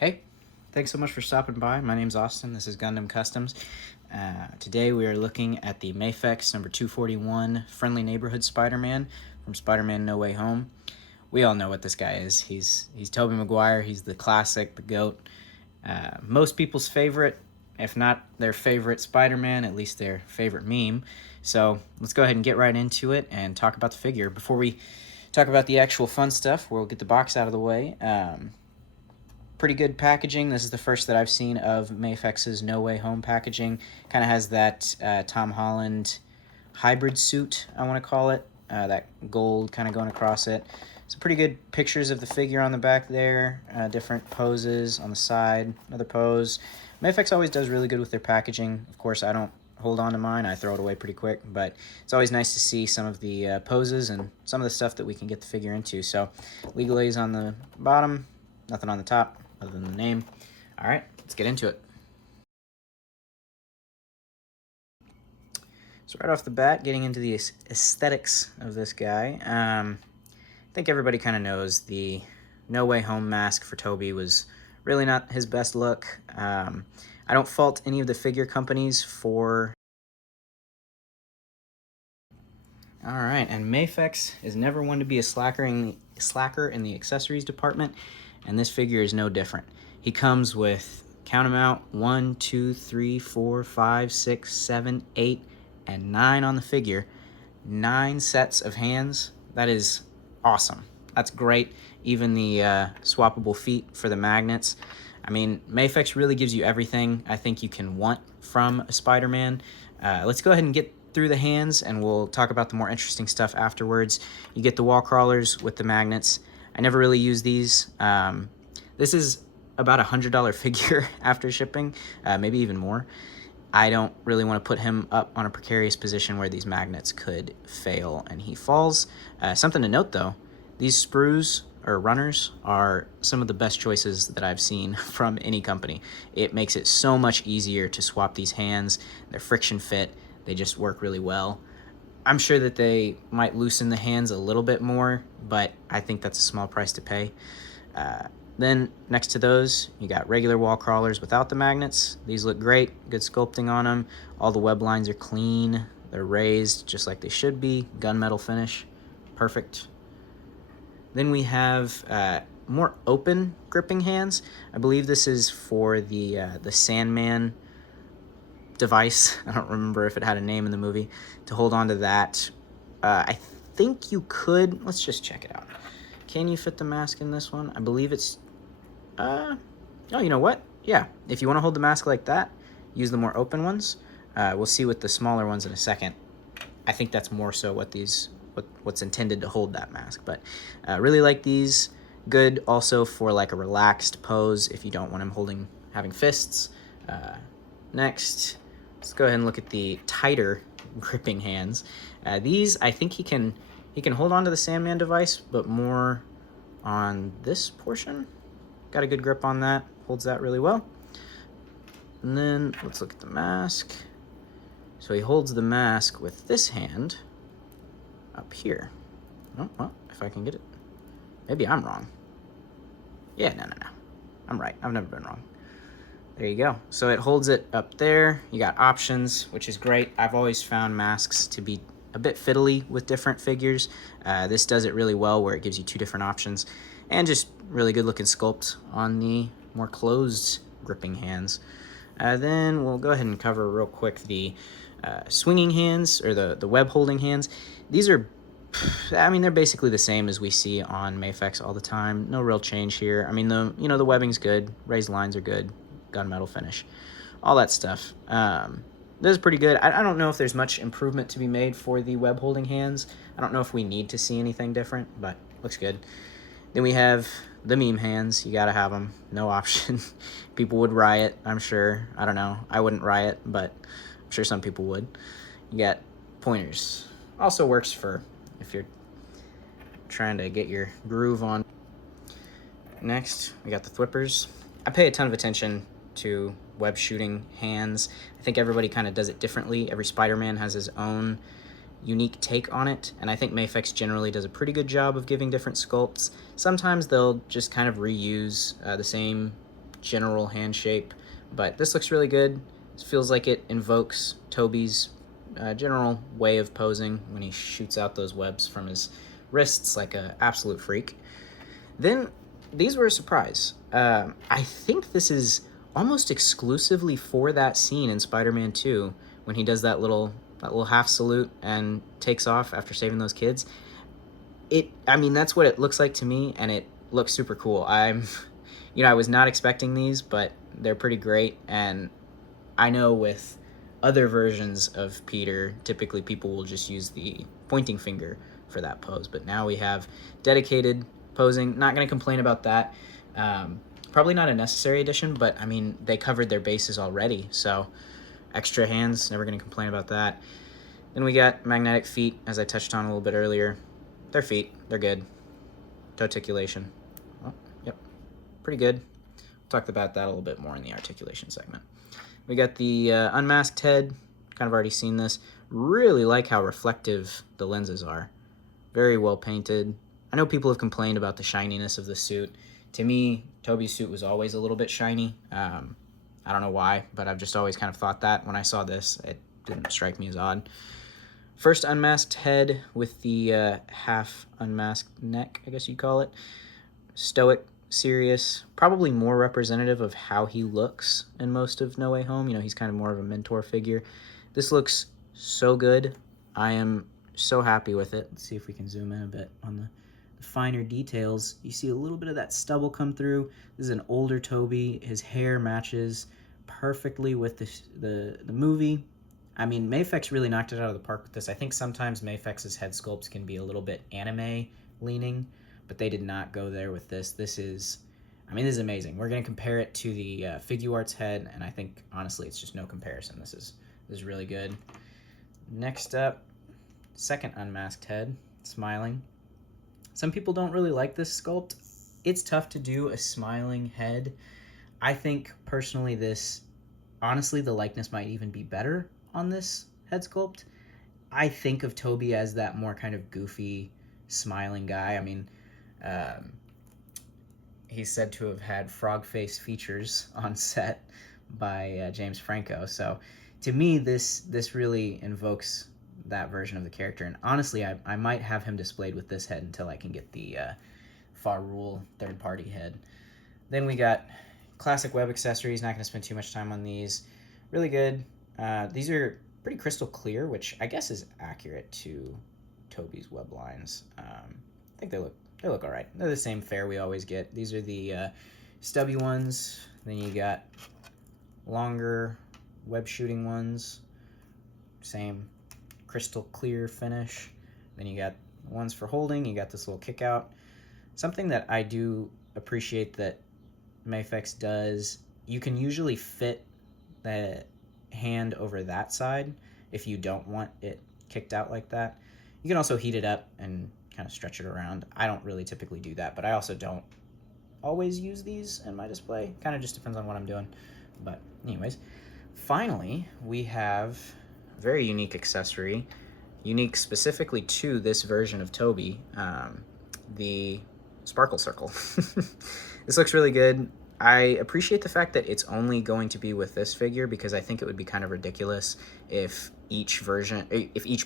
Hey, thanks so much for stopping by. My name's Austin. This is Gundam Customs. Today we are looking at the Mafex number 241 Friendly Neighborhood Spider-Man from Spider-Man No Way Home. We all know what this guy is. He's Tobey Maguire. He's the classic, the GOAT. Most people's favorite, if not their favorite Spider-Man, at least their favorite meme. So let's go ahead and get right into it and talk about the figure. Before we talk about the actual fun stuff, we'll get the box out of the way. Pretty good packaging. This is the first that I've seen of Mafex's No Way Home packaging. Kind of has that Tom Holland hybrid suit, I want to call it. That gold kind of going across it. Some pretty good pictures of the figure on the back there. Different poses on the side. Another pose. Mafex always does really good with their packaging. Of course, I don't hold on to mine. I throw it away pretty quick. But it's always nice to see some of the poses and some of the stuff that we can get the figure into. So, Legalays on the bottom. Nothing on the top other than the name. All right, let's get into it. So right off the bat, getting into the aesthetics of this guy, I think everybody kind of knows the No Way Home mask for Tobey was really not his best look. I don't fault any of the figure companies for... All right, and Mafex is never one to be a slacker in the accessories department, and this figure is no different. He comes with, count them out, 1, 2, 3, 4, 5, 6, 7, 8, and 9 on the figure. 9 sets of hands. That is awesome. That's great. Even the swappable feet for the magnets. I mean, Mafex really gives you everything I think you can want from a Spider-Man. Let's go ahead and get through the hands, and we'll talk about the more interesting stuff afterwards. You get the wall crawlers with the magnets. I never really use these. This is about $100 figure after shipping, maybe even more. I don't really want to put him up on a precarious position where these magnets could fail and he falls. Something to note though, these sprues or runners are some of the best choices that I've seen from any company. It makes it so much easier to swap these hands. They're friction fit. They just work really well. I'm sure that they might loosen the hands a little bit more, but I think that's a small price to pay. Then next to those, you got regular wall crawlers without the magnets. These look great, good sculpting on them. All the web lines are clean. They're raised just like they should be. Gunmetal finish, perfect. Then we have more open gripping hands. I believe this is for the Sandman device. I don't remember if it had a name in the movie. To hold on to that, I think you could. Let's just check it out. Can you fit the mask in this one? I believe it's... oh, you know what? Yeah, if you want to hold the mask like that, use the more open ones. We'll see with the smaller ones in a second. I think that's more so what's intended to hold that mask. But really like these. Good also for like a relaxed pose if you don't want him having fists. Next, let's go ahead and look at the tighter gripping hands. These, I think he can hold on to the Sandman device, but more on this portion. Got a good grip on that, holds that really well. And then let's look at the mask. So he holds the mask with this hand up here. Oh, well, if I can get it. Maybe I'm wrong. Yeah, no. I'm right, I've never been wrong. There you go. So it holds it up there. You got options, which is great. I've always found masks to be a bit fiddly with different figures. This does it really well where it gives you 2 different options and just really good looking sculpt on the more closed gripping hands. Then we'll go ahead and cover real quick the swinging hands or the web holding hands. These are, I mean, they're basically the same as we see on Mafex all the time. No real change here. I mean, the webbing's good, raised lines are good, gunmetal finish, all that stuff. This is pretty good. I don't know if there's much improvement to be made for the web holding hands. I don't know if we need to see anything different, but looks good. Then we have the meme hands. You gotta have them. No option. People would riot, I'm sure. I don't know. I wouldn't riot, but I'm sure some people would. You got pointers. Also works for if you're trying to get your groove on. Next, we got the thwippers. I pay a ton of attention to web shooting hands. I think everybody kind of does it differently. Every Spider-Man has his own unique take on it, and I think Mafex generally does a pretty good job of giving different sculpts. Sometimes they'll just kind of reuse the same general hand shape, but this looks really good. It feels like it invokes Tobey's general way of posing when he shoots out those webs from his wrists like an absolute freak. Then these were a surprise. I think this is almost exclusively for that scene in Spider-Man 2 when he does that little half salute and takes off after saving those kids. I mean, that's what it looks like to me, and it looks super cool. I was not expecting these, but they're pretty great, and I know with other versions of Peter, typically people will just use the pointing finger for that pose, but now we have dedicated posing. Not going to complain about that. Probably not a necessary addition, but I mean, they covered their bases already, so extra hands, never going to complain about that. Then we got magnetic feet, as I touched on a little bit earlier. They're feet, they're good. Articulation. Oh, yep, pretty good. We'll talk about that a little bit more in the articulation segment. We got the unmasked head, kind of already seen this. Really like how reflective the lenses are. Very well painted. I know people have complained about the shininess of the suit. To me, Tobey's suit was always a little bit shiny. I don't know why, but I've just always kind of thought that. When I saw this, it didn't strike me as odd. First unmasked head with the half unmasked neck, I guess you'd call it. Stoic, serious, probably more representative of how he looks in most of No Way Home. He's kind of more of a mentor figure. This looks so good. I am so happy with it. Let's see if we can zoom in a bit on the finer details. You see a little bit of that stubble come through. This is an older Tobey. His hair matches perfectly with the movie. I mean, Mafex really knocked it out of the park with this. I think sometimes Mafex's head sculpts can be a little bit anime leaning, but they did not go there with this. This is amazing. We're going to compare it to the Figuarts head, and I think, honestly, it's just no comparison. This is really good. Next up, second unmasked head, smiling. Some people don't really like this sculpt. It's tough to do a smiling head. I think, personally, honestly, the likeness might even be better on this head sculpt. I think of Tobey as that more kind of goofy, smiling guy. I mean, he's said to have had frog face features on set by James Franco. So to me, this really invokes that version of the character. And honestly, I might have him displayed with this head until I can get the Far Rule third-party head. Then we got classic web accessories. Not going to spend too much time on these. Really good. These are pretty crystal clear, which I guess is accurate to Tobey's web lines. I think they look all right. They're the same fare we always get. These are the stubby ones. Then you got longer web shooting ones. Same crystal clear finish. Then you got ones for holding. You got this little kick out. Something that I do appreciate that Mafex does, you can usually fit the hand over that side if you don't want it kicked out like that. You can also heat it up and kind of stretch it around. I don't really typically do that, but I also don't always use these in my display. Kind of just depends on what I'm doing. But anyways, finally, we have a very unique accessory, unique specifically to this version of Tobey, the sparkle circle. This looks really good. I appreciate the fact that it's only going to be with this figure, because I think it would be kind of ridiculous if each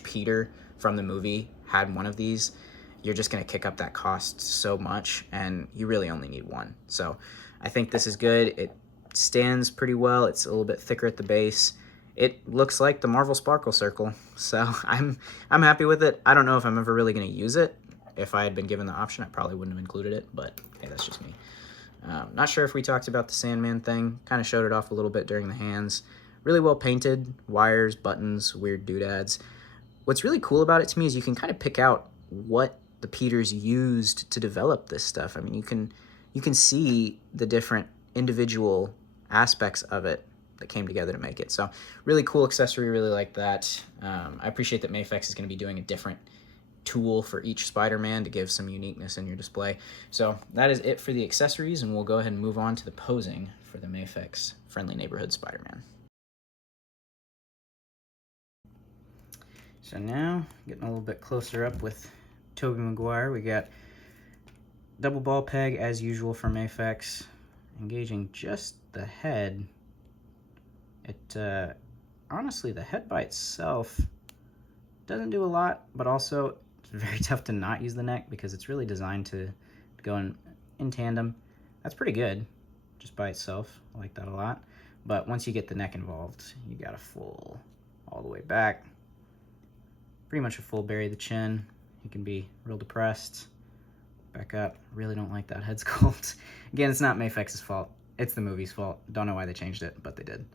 Peter from the movie had one of these. You're just going to kick up that cost so much, and you really only need one. So I think this is good. It stands pretty well. It's a little bit thicker at the base. It looks like the Marvel Sparkle Circle, so I'm happy with it. I don't know if I'm ever really going to use it. If I had been given the option, I probably wouldn't have included it, but hey, that's just me. Not sure if we talked about the Sandman thing. Kind of showed it off a little bit during the hands. Really well painted. Wires, buttons, weird doodads. What's really cool about it to me is you can kind of pick out what the Peters used to develop this stuff. I mean, you can see the different individual aspects of it that came together to make it. So really cool accessory. Really like that. I appreciate that Mafex is going to be doing a different tool for each Spider-Man to give some uniqueness in your display. So that is it for the accessories, and we'll go ahead and move on to the posing for the Mafex Friendly Neighborhood Spider-Man. So now, getting a little bit closer up with Tobey Maguire, we got double ball peg as usual for Mafex. engaging just the head. It honestly, the head by itself doesn't do a lot, but also it's very tough to not use the neck because it's really designed to go in tandem. That's pretty good just by itself. I like that a lot. But once you get the neck involved, you got a full all the way back. Pretty much a full bury the chin. You can be real depressed. Back up. Really don't like that head sculpt. Again, it's not Mafex's fault. It's the movie's fault. Don't know why they changed it, but they did.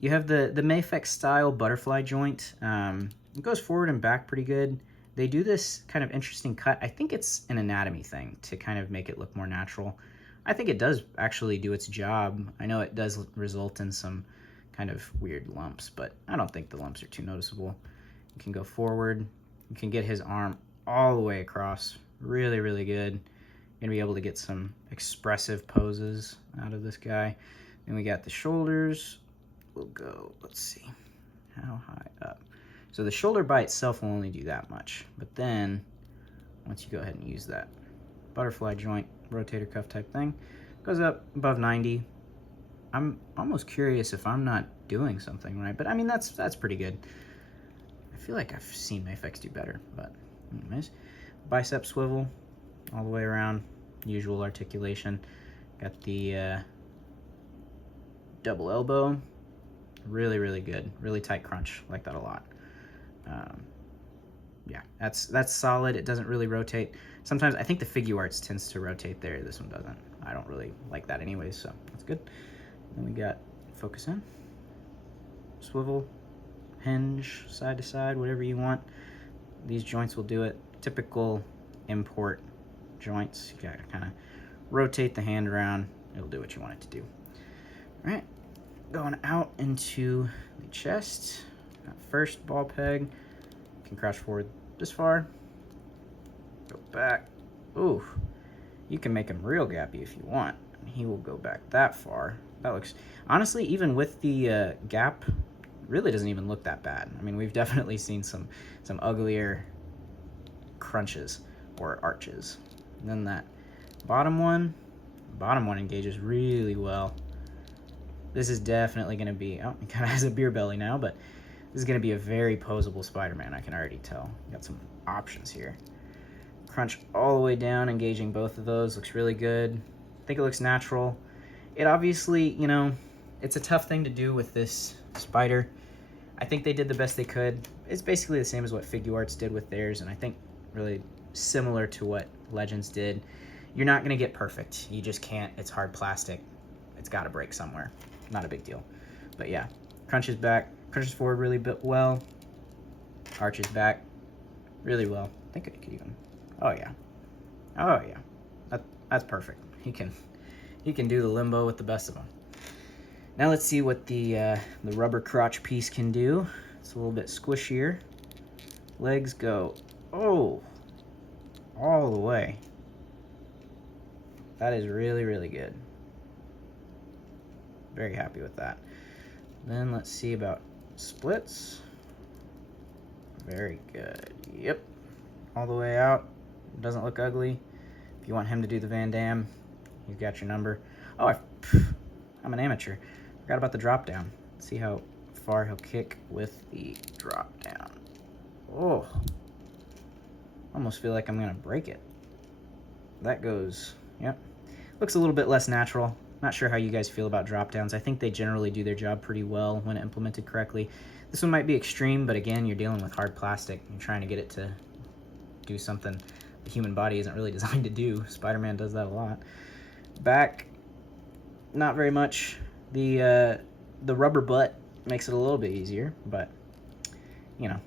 You have the Mafex style butterfly joint. It goes forward and back pretty good. They do this kind of interesting cut. I think it's an anatomy thing to kind of make it look more natural. I think it does actually do its job. I know it does result in some kind of weird lumps, but I don't think the lumps are too noticeable. You can go forward. You can get his arm all the way across. Really, really good. You're gonna be able to get some expressive poses out of this guy. Then we got the shoulders. We'll go, let's see, how high up. So the shoulder by itself will only do that much, but then once you go ahead and use that butterfly joint, rotator cuff type thing, goes up above 90. I'm almost curious if I'm not doing something right, but I mean, that's pretty good. I feel like I've seen Mafex do better, but anyways. Bicep swivel all the way around, usual articulation. Got the double elbow. Really, really good. Really tight crunch. Like that a lot. Yeah, that's solid. It doesn't really rotate. Sometimes I think the Figuarts tends to rotate there. This one doesn't. I don't really like that anyways, so that's good. Then we got focus in, swivel, hinge, side to side, whatever you want. These joints will do it. Typical import joints. You gotta kind of rotate the hand around. It'll do what you want it to do. All right. Going out into the chest. First ball peg. You can crouch forward this far. Go back. Ooh. You can make him real gappy if you want. He will go back that far. That looks, honestly, even with the gap, really doesn't even look that bad. I mean, we've definitely seen some uglier crunches or arches. And then that bottom one engages really well. This is definitely going to be, oh, he kind of has a beer belly now, but this is going to be a very posable Spider-Man, I can already tell. Got some options here. Crunch all the way down, engaging both of those. Looks really good. I think it looks natural. It obviously, you know, it's a tough thing to do with this spider. I think they did the best they could. It's basically the same as what Figuarts did with theirs, and I think really similar to what Legends did. You're not going to get perfect. You just can't. It's hard plastic. It's got to break somewhere. Not a big deal. But yeah, crunches back, crunches forward really well, arches back really well. I think I could even, oh yeah, that's perfect. He can do the limbo with the best of them. Now let's see what the rubber crotch piece can do. It's a little bit squishier. Legs go, oh, all the way. That is really, really good. Very happy with that. Then let's see about splits. Very good. Yep. All the way out. Doesn't look ugly. If you want him to do the Van Damme, you've got your number. Oh, I'm an amateur. Forgot about the drop down. Let's see how far he'll kick with the drop down. Oh. Almost feel like I'm gonna break it. That goes, yep. Looks a little bit less natural. Not sure how you guys feel about drop downs. I think they generally do their job pretty well when implemented correctly. This one might be extreme, but again, you're dealing with hard plastic. You're trying to get it to do something the human body isn't really designed to do. Spider-Man does that a lot. Back, not very much. The rubber butt makes it a little bit easier, but you know,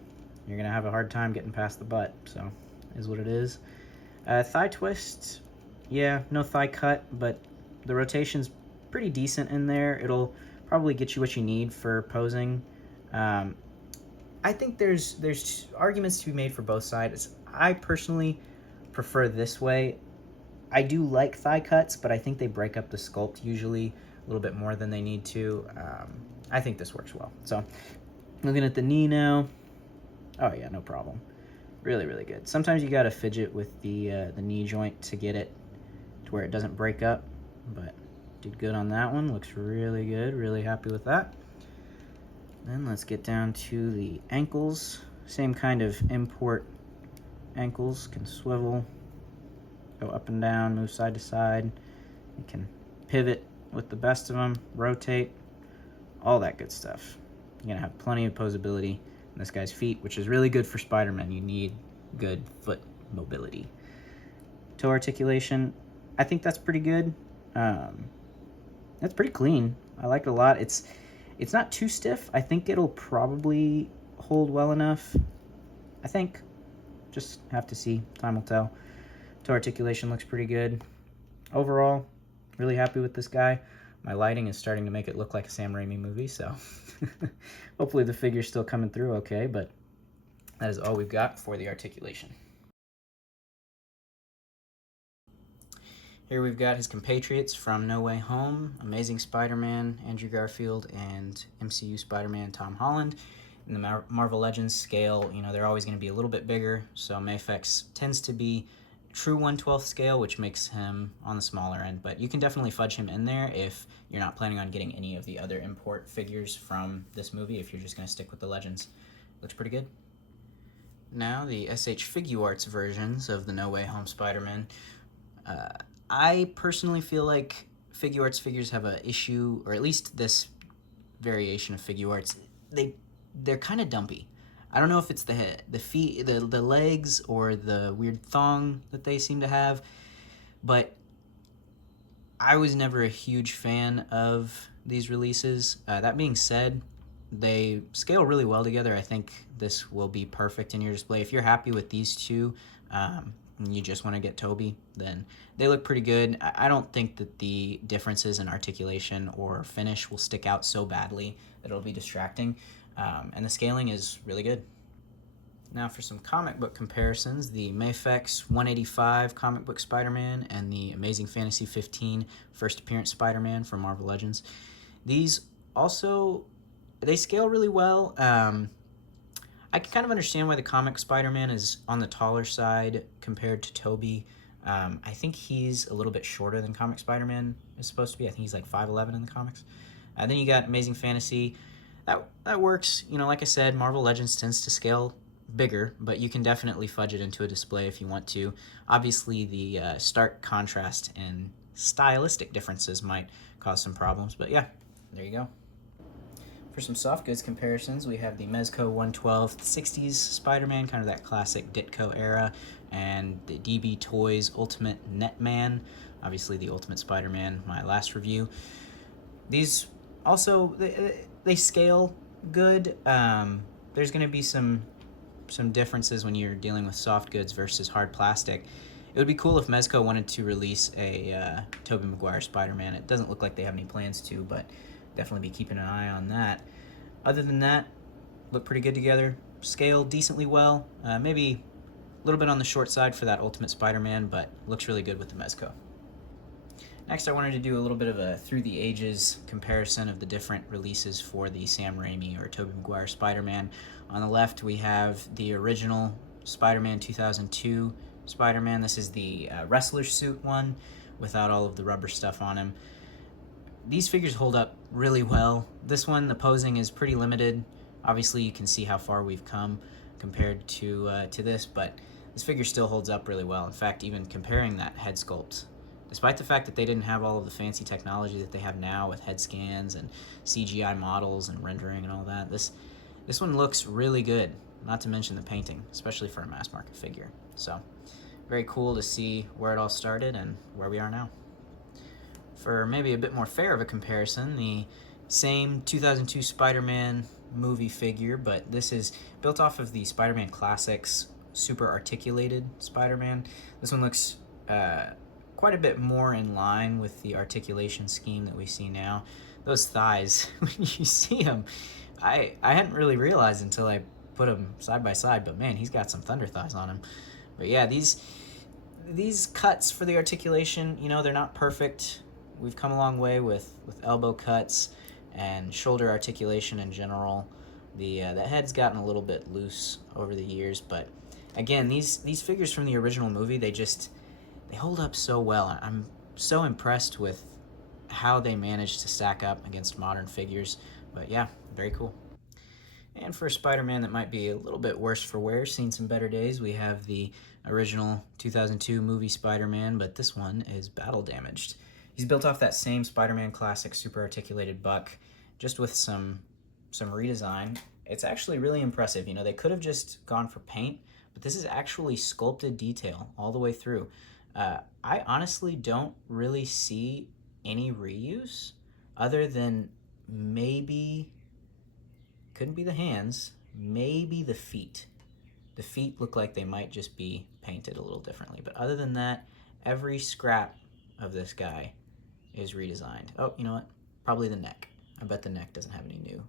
you're gonna have a hard time getting past the butt, so is what it is. Thigh twist, yeah, no thigh cut, but the rotation's pretty decent in there. It'll probably get you what you need for posing. I think there's arguments to be made for both sides. I personally prefer this way. I do like thigh cuts, but I think they break up the sculpt usually a little bit more than they need to. I think this works well. So looking at the knee now. Oh yeah, no problem. Really, really good. Sometimes you gotta fidget with the knee joint to get it to where it doesn't break up, but Did good on that one. Looks really good. Really happy with that. Then let's get down to the ankles. Same kind of import ankles. Can swivel, go up and down, move side to side. You can pivot with the best of them, rotate, all that good stuff. You're going to have plenty of posability in this guy's feet, which is really good for Spider-Man. You need good foot mobility. Toe articulation, I think that's pretty good. That's pretty clean. I like it a lot. It's not too stiff. I think it'll probably hold well enough. I think. Just have to see. Time will tell. Toe articulation looks pretty good. Overall, really happy with this guy. My lighting is starting to make it look like a Sam Raimi movie, so hopefully the figure's still coming through okay, but that is all we've got for the articulation. Here we've got his compatriots from No Way Home, Amazing Spider-Man, Andrew Garfield, and MCU Spider-Man, Tom Holland. In the Marvel Legends scale, you know, they're always going to be a little bit bigger, so Mafex tends to be true 1/12 scale, which makes him on the smaller end, but you can definitely fudge him in there if you're not planning on getting any of the other import figures from this movie, if you're just going to stick with the Legends. Looks pretty good. Now, the SH Figuarts versions of the No Way Home Spider-Man. I personally feel like Figuarts figures have an issue, or at least this variation of Figuarts, they're kind of dumpy. I don't know if it's the head, the feet, the legs, or the weird thong that they seem to have, but I was never a huge fan of these releases. That being said, they scale really well together. I think this will be perfect in your display. If you're happy with these two, and you just want to get Tobey, then they look pretty good. I don't think that the differences in articulation or finish will stick out so badly that it'll be distracting. And the scaling is really good. Now for some comic book comparisons, the Mafex 185 comic book Spider-Man and the Amazing Fantasy 15 first appearance Spider-Man from Marvel Legends. These also, they scale really well. I can kind of understand why the comic Spider-Man is on the taller side compared to Tobey. I think he's a little bit shorter than comic Spider-Man is supposed to be. I think he's like 5'11" in the comics. Then you got Amazing Fantasy. That works. You know, like I said, Marvel Legends tends to scale bigger, but you can definitely fudge it into a display if you want to. Obviously, the stark contrast and stylistic differences might cause some problems, but yeah, there you go. For some soft goods comparisons, we have the Mezco 112 60s Spider-Man, kind of that classic Ditko era, and the DB Toys Ultimate Netman, obviously the Ultimate Spider-Man, my last review. These also, they scale good. There's going to be some differences when you're dealing with soft goods versus hard plastic. It would be cool if Mezco wanted to release a Tobey Maguire Spider-Man. It doesn't look like they have any plans to, but definitely be keeping an eye on that. Other than that, look pretty good together. Scale decently well. Maybe a little bit on the short side for that Ultimate Spider-Man, but looks really good with the Mezco. Next, I wanted to do a little bit of a through the ages comparison of the different releases for the Sam Raimi or Tobey Maguire Spider-Man. On the left, we have the original Spider-Man 2002 Spider-Man. This is the wrestler suit one without all of the rubber stuff on him. These figures hold up really well. This one, the posing is pretty limited. Obviously, you can see how far we've come compared to this, but this figure still holds up really well. In fact, even comparing that head sculpt, despite the fact that they didn't have all of the fancy technology that they have now with head scans and CGI models and rendering and all that, this one looks really good, not to mention the painting, especially for a mass market figure. So, very cool to see where it all started and where we are now. For maybe a bit more fair of a comparison, the same 2002 Spider-Man movie figure, but this is built off of the Spider-Man Classics super articulated Spider-Man. This one looks quite a bit more in line with the articulation scheme that we see now. Those thighs, when you see them, I hadn't really realized until I put them side by side, but man, he's got some thunder thighs on him. But yeah, these cuts for the articulation, you know, they're not perfect. We've come a long way with elbow cuts and shoulder articulation in general. The head's gotten a little bit loose over the years, but again, these figures from the original movie, they hold up so well. I'm so impressed with how they managed to stack up against modern figures. But yeah, very cool. And for a Spider-Man that might be a little bit worse for wear, seen some better days, we have the original 2002 movie Spider-Man, but this one is battle damaged. He's built off that same Spider-Man classic super articulated buck, just with some redesign. It's actually really impressive. You know, they could have just gone for paint, but this is actually sculpted detail all the way through. I honestly don't really see any reuse other than maybe, couldn't be the hands, maybe the feet. The feet look like they might just be painted a little differently, but other than that, every scrap of this guy is redesigned. Oh, you know what? Probably the neck. I bet the neck doesn't have any new.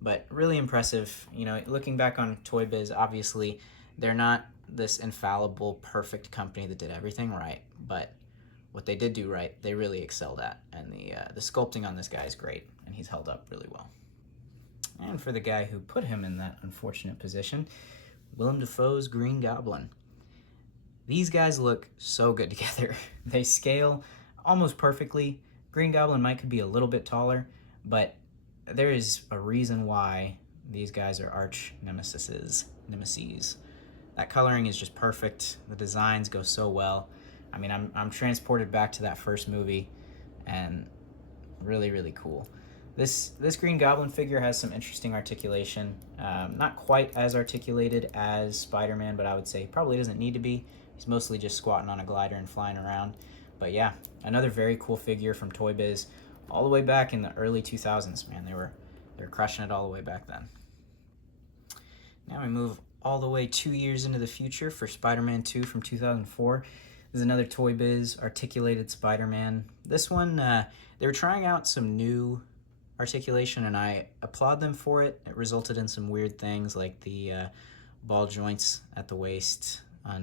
But really impressive. You know, looking back on Toy Biz, obviously they're not this infallible, perfect company that did everything right, but what they did do right, they really excelled at, and the sculpting on this guy is great, and he's held up really well. And for the guy who put him in that unfortunate position, Willem Dafoe's Green Goblin. These guys look so good together. They scale almost perfectly. Green Goblin could be a little bit taller, but there is a reason why these guys are arch nemeses. That coloring is just perfect. The designs go so well. I mean, I'm transported back to that first movie, and really, really cool. This Green Goblin figure has some interesting articulation. Not quite as articulated as Spider-Man, but I would say probably doesn't need to be. He's mostly just squatting on a glider and flying around. But yeah, another very cool figure from Toy Biz, all the way back in the early 2000s. Man, they were crushing it all the way back then. Now we move all the way 2 years into the future for Spider-Man 2 from 2004. This is another Toy Biz articulated Spider-Man. This one, they were trying out some new articulation, and I applaud them for it. It resulted in some weird things like the ball joints at the waist, a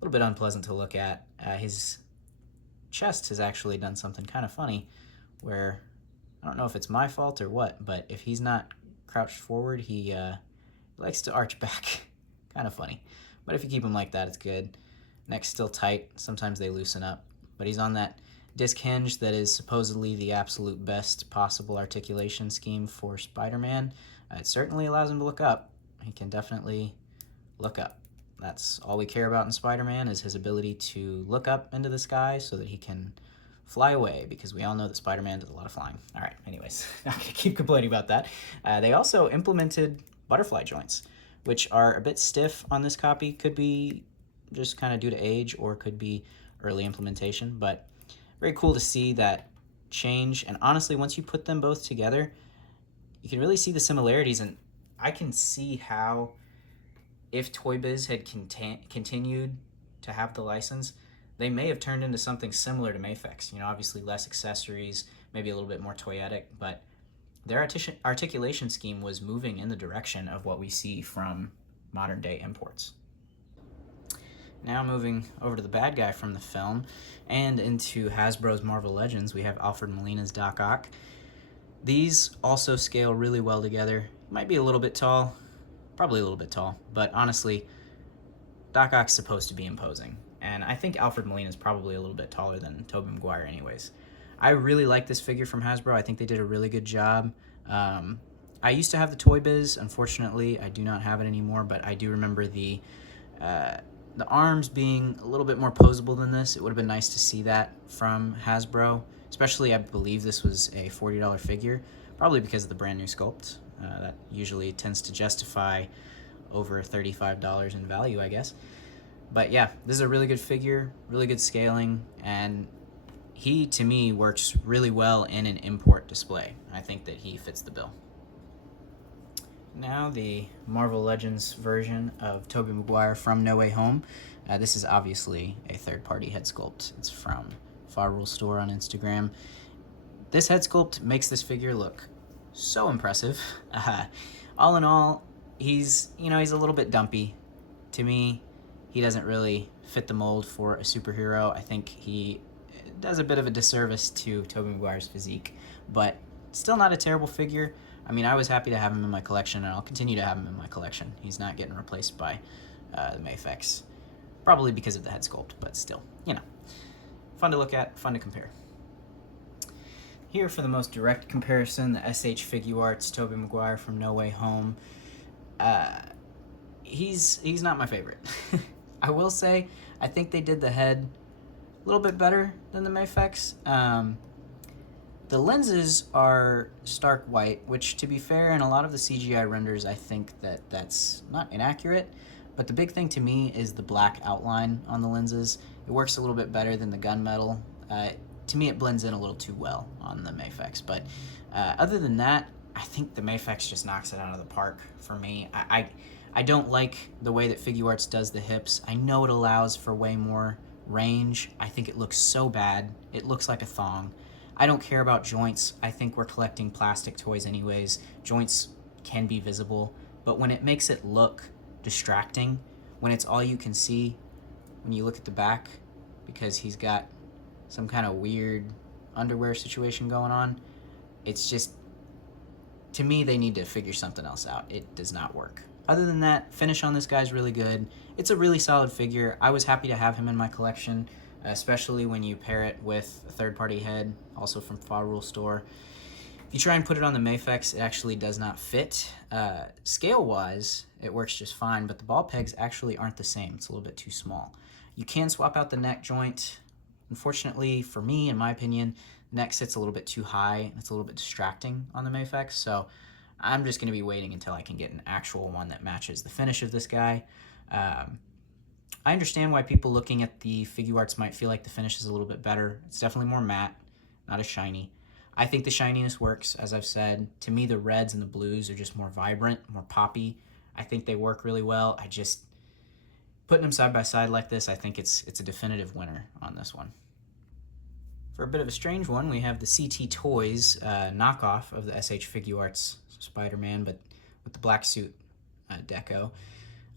little bit unpleasant to look at. His chest has actually done something kind of funny, where I don't know if it's my fault or what, but if he's not crouched forward, he likes to arch back. Kind of funny. But if you keep him like that, it's good. Neck's still tight. Sometimes they loosen up. But he's on that disc hinge that is supposedly the absolute best possible articulation scheme for Spider-Man. It certainly allows him to look up. He can definitely look up. That's all we care about in Spider-Man, is his ability to look up into the sky so that he can fly away, because we all know that Spider-Man does a lot of flying. All right, anyways, not going to keep complaining about that. They also implemented butterfly joints, which are a bit stiff on this copy. Could be just kind of due to age, or could be early implementation, but very cool to see that change. And honestly, once you put them both together, you can really see the similarities, and I can see how, if Toy Biz had continued to have the license, they may have turned into something similar to Mafex. You know, obviously less accessories, maybe a little bit more toyetic, but their articulation scheme was moving in the direction of what we see from modern day imports. Now moving over to the bad guy from the film and into Hasbro's Marvel Legends, we have Alfred Molina's Doc Ock. These also scale really well together. Might be a little bit tall, probably a little bit tall, but honestly, Doc Ock's supposed to be imposing. And I think Alfred Molina is probably a little bit taller than Tobey Maguire anyways. I really like this figure from Hasbro. I think they did a really good job. I used to have the Toy Biz. Unfortunately, I do not have it anymore, but I do remember the arms being a little bit more posable than this. It would have been nice to see that from Hasbro, especially I believe this was a $40 figure, probably because of the brand new sculpt. That usually tends to justify over $35 in value, I guess. But yeah, this is a really good figure, really good scaling, and he, to me, works really well in an import display. I think that he fits the bill. Now the Marvel Legends version of Tobey Maguire from No Way Home. This is obviously a third-party head sculpt. It's from Far Rule Store on Instagram. This head sculpt makes this figure look so impressive. All in all, he's a little bit dumpy. To me, he doesn't really fit the mold for a superhero. I think he does a bit of a disservice to Tobey Maguire's physique, but still not a terrible figure. I mean, I was happy to have him in my collection, and I'll continue to have him in my collection. He's not getting replaced by the Mafex, probably because of the head sculpt, but still, fun to look at, fun to compare. Here for the most direct comparison, the SH Figuarts, Tobey Maguire from No Way Home. He's not my favorite. I will say, I think they did the head a little bit better than the Mafex. The lenses are stark white, which, to be fair, in a lot of the CGI renders, I think that's not inaccurate. But the big thing to me is the black outline on the lenses. It works a little bit better than the gunmetal. To me, it blends in a little too well on the Mafex. But other than that, I think the Mafex just knocks it out of the park for me. I don't like the way that Figuarts does the hips. I know it allows for way more range. I think it looks so bad. It looks like a thong. I don't care about joints. I think we're collecting plastic toys anyways. Joints can be visible, but when it makes it look distracting, when it's all you can see when you look at the back because he's got some kind of weird underwear situation going on, it's just, to me, they need to figure something else out. It does not work. Other than that, finish on this guy's really good. It's a really solid figure. I was happy to have him in my collection, especially when you pair it with a third-party head, also from Figuarts store. If you try and put it on the Mafex, it actually does not fit. Scale-wise, it works just fine, but the ball pegs actually aren't the same. It's a little bit too small. You can swap out the neck joint. Unfortunately, for me, in my opinion, the neck sits a little bit too high, and it's a little bit distracting on the Mafex, so I'm just going to be waiting until I can get an actual one that matches the finish of this guy. I understand why people looking at the Figuarts might feel like the finish is a little bit better. It's definitely more matte, not as shiny. I think the shininess works, as I've said. To me, the reds and the blues are just more vibrant, more poppy. I think they work really well. Putting them side by side like this, I think it's a definitive winner on this one. For a bit of a strange one, we have the CT Toys knockoff of the SH Figuarts Spider-Man, but with the black suit deco.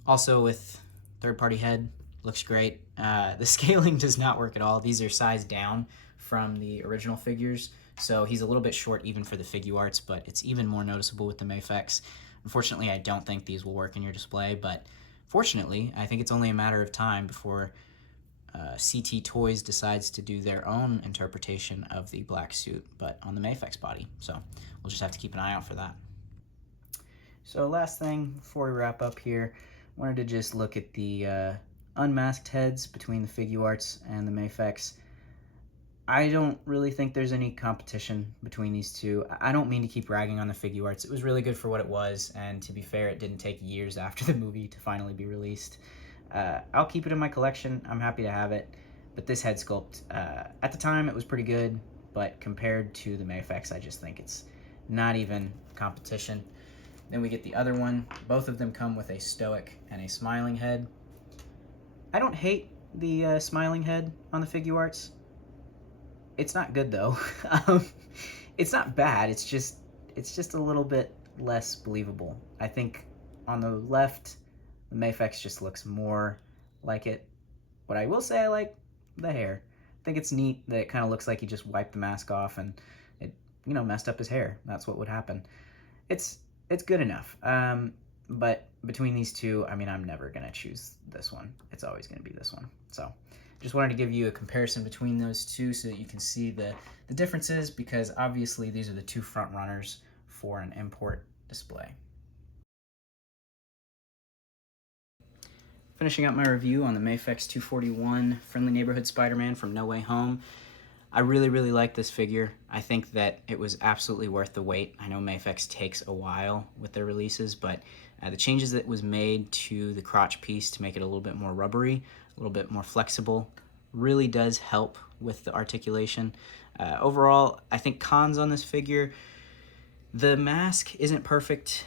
Also with third-party head, looks great. The scaling does not work at all. These are sized down from the original figures, so he's a little bit short even for the Figuarts, but it's even more noticeable with the Mafex. Unfortunately, I don't think these will work in your display, but fortunately, I think it's only a matter of time before CT Toys decides to do their own interpretation of the black suit, but on the Mafex body. So we'll just have to keep an eye out for that. So last thing before we wrap up here, wanted to just look at the unmasked heads between the Figuarts and the Mafex. I don't really think there's any competition between these two. I don't mean to keep ragging on the Figuarts. It was really good for what it was, and to be fair, it didn't take years after the movie to finally be released. I'll keep it in my collection. I'm happy to have it. But this head sculpt, at the time, it was pretty good, but compared to the Mafex, I just think it's not even competition. Then we get the other one. Both of them come with a stoic and a smiling head. I don't hate the smiling head on the Figuarts. It's not good, though. It's not bad. It's just a little bit less believable. I think on the left, the Mafex just looks more like it. What I will say, I like the hair. I think it's neat that it kind of looks like he just wiped the mask off and it, messed up his hair. That's what would happen. It's good enough. But between these two, I mean, I'm never going to choose this one. It's always going to be this one. So just wanted to give you a comparison between those two so that you can see the differences, because obviously these are the two front runners for an import display. Finishing up my review on the Mafex 241 Friendly Neighborhood Spider-Man from No Way Home. I really, really like this figure. I think that it was absolutely worth the wait. I know Mafex takes a while with their releases, but the changes that was made to the crotch piece to make it a little bit more rubbery, a little bit more flexible, really does help with the articulation. Overall, I think cons on this figure, the mask isn't perfect.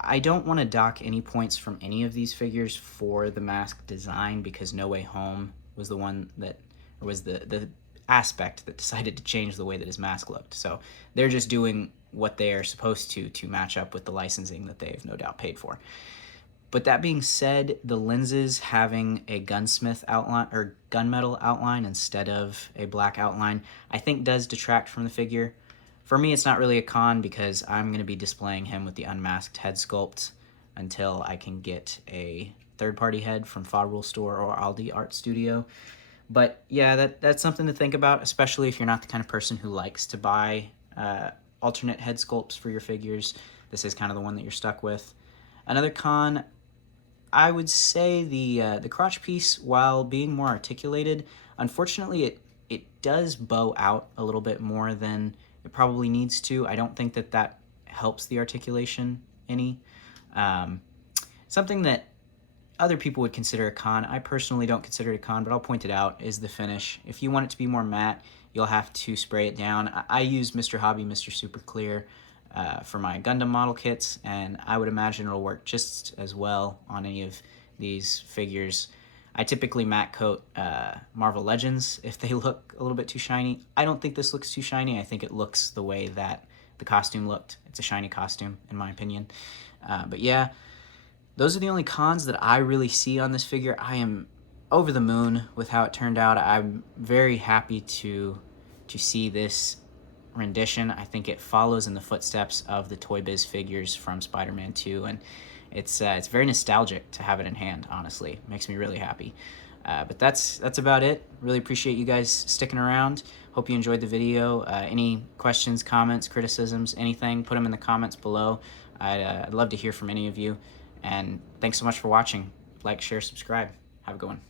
I don't want to dock any points from any of these figures for the mask design, because No Way Home was the one that, or was the aspect that decided to change the way that his mask looked. So they're just doing what they are supposed to match up with the licensing that they've no doubt paid for. But that being said, the lenses having a gunsmith outline or gunmetal outline instead of a black outline, I think does detract from the figure. For me, it's not really a con, because I'm going to be displaying him with the unmasked head sculpt until I can get a third-party head from Figuarts store or Aldi Art Studio. But yeah, that's something to think about, especially if you're not the kind of person who likes to buy alternate head sculpts for your figures. This is kind of the one that you're stuck with. Another con, I would say the crotch piece, while being more articulated, unfortunately it does bow out a little bit more than it probably needs to. I don't think that helps the articulation any. Um, Something that other people would consider a con, I personally don't consider it a con, but I'll point it out, is the finish. If you want it to be more matte, you'll have to spray it down. I use Mr. Hobby Mr. Super Clear for my Gundam model kits, and I would imagine it'll work just as well on any of these figures. I typically matte coat Marvel Legends if they look a little bit too shiny. I don't think this looks too shiny. I think it looks the way that the costume looked. It's a shiny costume, in my opinion. But yeah, those are the only cons that I really see on this figure. I am over the moon with how it turned out. I'm very happy to see this rendition. I think it follows in the footsteps of the Toy Biz figures from Spider-Man 2, and it's very nostalgic to have it in hand, honestly. It makes me really happy. But that's about it. Really appreciate you guys sticking around. Hope you enjoyed the video. Any questions, comments, criticisms, anything, put them in the comments below. I'd love to hear from any of you. And thanks so much for watching. Like, share, subscribe. Have a good one.